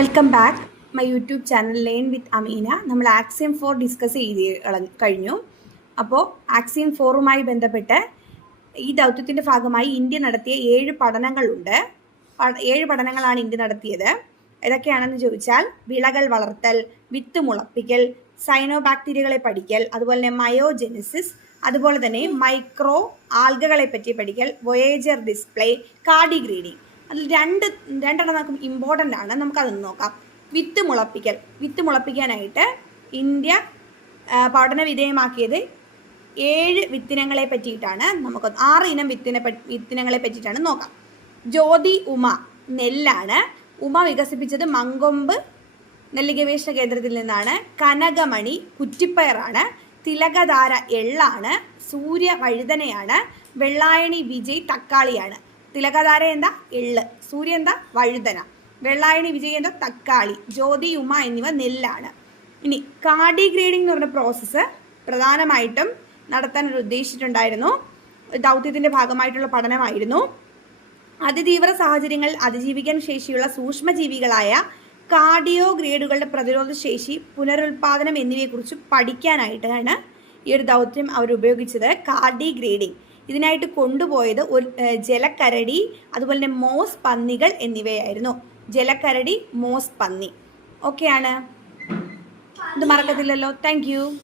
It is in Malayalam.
Welcome back my YouTube channel learn with Ameena. നമ്മൾ ആക്സിയം 4 ഡിസ്കസ് ചെയ്ത് കഴിഞ്ഞു. അപ്പോൾ ആക്സിയം 4മായി ബന്ധപ്പെട്ട് ഈ ദൗത്യത്തിൻ്റെ ഭാഗമായി ഇന്ത്യ നടത്തിയ 7 പഠനങ്ങളുണ്ട്. 7 പഠനങ്ങളാണ് ഇന്ത്യ നടത്തിയത്. ഏതൊക്കെയാണെന്ന് ചോദിച്ചാൽ വിളകൾ വളർത്തൽ, വിത്ത് മുളപ്പിക്കൽ, സൈനോബാക്ടീരിയകളെ പഠിക്കൽ, അതുപോലെ തന്നെ മയോജെനിസിസ്, അതുപോലെ തന്നെ മൈക്രോ ആൽഗകളെ പറ്റി പഠിക്കൽ, വോയേജർ ഡിസ്പ്ലേ, കാർഡിഗ്രേഡിംഗ്. അതിൽ രണ്ടെണ്ണം നമുക്ക് ഇമ്പോർട്ടൻ്റ് ആണ്. നമുക്കതൊന്ന് നോക്കാം. വിത്ത് മുളപ്പിക്കാനായിട്ട് ഇന്ത്യ പഠന വിധേയമാക്കിയത് 7 വിത്തിനങ്ങളെ പറ്റിയിട്ടാണ്. നമുക്ക് 6 ഇനം വിത്തിനങ്ങളെ പറ്റിയിട്ടാണ് നോക്കാം. ജ്യോതി ഉമ നെല്ലാണ്. ഉമ വികസിപ്പിച്ചത് മങ്കൊമ്പ് നെല്ല് ഗവേഷണ കേന്ദ്രത്തിൽ നിന്നാണ്. കനകമണി കുറ്റിപ്പയറാണ്. തിലകധാര എള്ളാണ്. സൂര്യ വഴുതനയാണ്. വെള്ളായണി വിജയ് തക്കാളിയാണ്. തിലകധാര എന്താ? എള്ള്. സൂര്യ എന്താ? വഴുതന. വെള്ളായണി വിജയ് എന്താ? തക്കാളി. ജ്യോതി ഉമ എന്നിവ നെല്ലാണ്. ഇനി കാർഡിഗ്രേഡിംഗ് എന്ന് പറഞ്ഞ പ്രോസസ്സ് പ്രധാനമായിട്ടും നടത്താൻ ഉദ്ദേശിച്ചിട്ടുണ്ടായിരുന്നു. ദൗത്യത്തിൻ്റെ ഭാഗമായിട്ടുള്ള പഠനമായിരുന്നു. അതിതീവ്ര സാഹചര്യങ്ങളിൽ അതിജീവിക്കാൻ ശേഷിയുള്ള സൂക്ഷ്മജീവികളായ കാർഡിയോഗ്രേഡുകളുടെ പ്രതിരോധ ശേഷി, പുനരുൽപാദനം എന്നിവയെക്കുറിച്ച് പഠിക്കാനായിട്ടാണ് ഈ ഒരു ദൗത്യം അവർ ഉപയോഗിച്ചത്. കാർഡിഗ്രേഡിംഗ് ഇതിനായിട്ട് കൊണ്ടുപോയത് ജലക്കരടി, അതുപോലെ തന്നെ മോസ് പന്നികൾ എന്നിവയായിരുന്നു. ജലക്കരടി, മോസ് പന്നി. ഓക്കെയാണ്, ഇത് മറക്കത്തില്ലല്ലോ. Thank you.